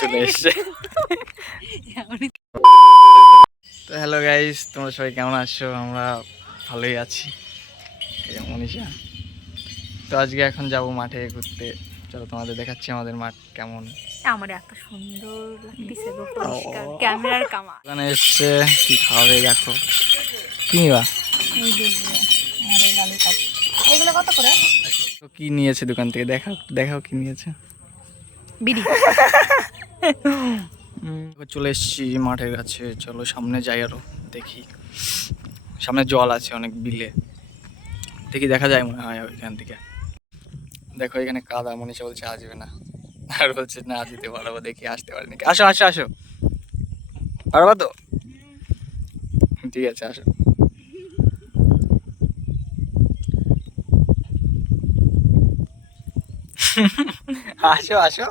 চলে এসছে। তো হ্যালো গাইস, তোমরা সবাই কেমন আছো? আমরা ভালোই আছি। মনীষা, তো আজকে এখন যাব মাঠে ঘুরতে। চলো তোমাদের দেখাচ্ছি আমাদের মাঠ কেমন। আমার এত সুন্দর লাগতেছে গো, পরিষ্কার ক্যামেরার কামা। ওখানে এসছে, কি খাবে দেখো। কি নিবা? এই দেখবো আমাদের ললিপপ। এগুলো কত করে? তো কি নিয়েছে দোকান থেকে? দেখাও দেখাও কি নিয়েছে। বিড়ি। চলে এসছি মাঠের কাছে, চলো সামনে যাই আরো দেখি। সামনে জল আছে অনেক, বিলে দেখি দেখা যায় মনে হয় ওইখান থেকে। দেখো এখানে কাদা, মনীষা বলছে আসবে না, আর বলছে না যেতে পারবো, দেখি আসতে পারি নাকি। আসো আসো আসো, পারবা তো? ঠিক আছে আসো। আসো আসো।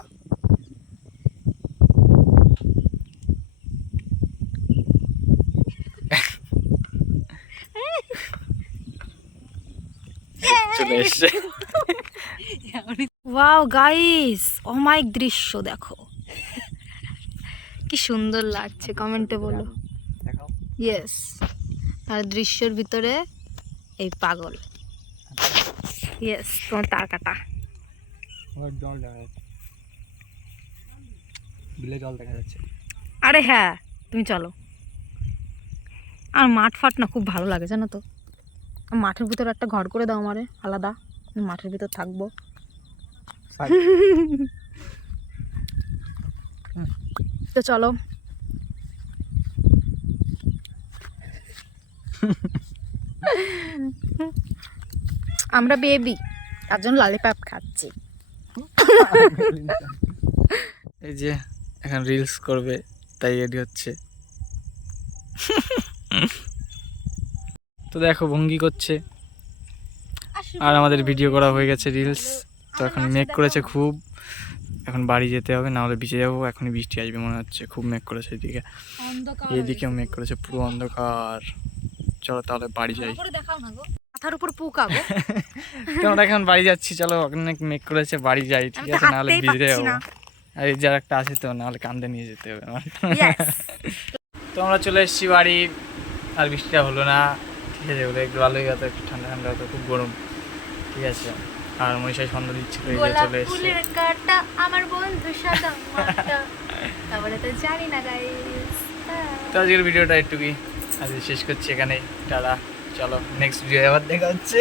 চলে এসছে। ওয়াও গাইস, অমায়িক দৃশ্য দেখো, কি সুন্দর লাগছে, কমেন্টে বলো দেখাও। ইয়েস। আর দৃশ্যের ভিতরে এই পাগল। ইয়েস, তোমার তার কাটা। জল দেখা যাচ্ছে, বিলে জল দেখা যাচ্ছে। আরে হ্যাঁ, তুমি চলো। আর মাঠ ফাট না খুব ভালো লাগে জানো তো। মাঠের ভিতরে একটা ঘর করে দাও আমারে আলাদা, আমি মাঠের ভিতর থাকবো। তো চলো। আমরা বেবি, তার জন্য ললিপপ খাচ্ছি। এই যে এখন রিলস করবে, তাই রেডি হচ্ছে। তো দেখো ভঙ্গি করছে, আর আমাদের ভিডিও করা হয়ে গেছে রিলস। তো এখন মেঘ করেছে খুব, এখন বাড়ি যেতে হবে, না হলে ভিজে যাবো। এখনই বৃষ্টি আসবে মনে হচ্ছে, খুব মেঘ করেছে এদিকে, এইদিকেও মেঘ করেছে, পুরো অন্ধকার। চলো তাহলে বাড়ি যাই। মাথার উপর পোকাবো। তো আমরা এখন বাড়ি যাচ্ছি, চলো। অনেক মেঘ করেছে, বাড়ি যাই, ঠিক আছে, নাহলে ভিজে যাবো। আর এই যার একটা আছে, তো নাহলে কান্দে নিয়ে যেতে হবে আমার। তো আমরা চলে এসেছি বাড়ি, আর বৃষ্টিটা হলো না, ঠিক আছে, ওটা একটু ভালোই হতো, একটু ঠান্ডা ঠান্ডা হতো, খুব গরম, ঠিক আছে। আর মনীষায় সন্ধ্যা দিচ্ছিল, এই যে চলে এসছে। আমার বন্ধু সাদা মাটা, তারপরে তো জানি না গাইস। তো আজকের ভিডিওটা একটুকুই আজকে শেষ করছি এখানেই। টাটা, চলো নেক্সট ভিডিও আবার দেখা হচ্ছে।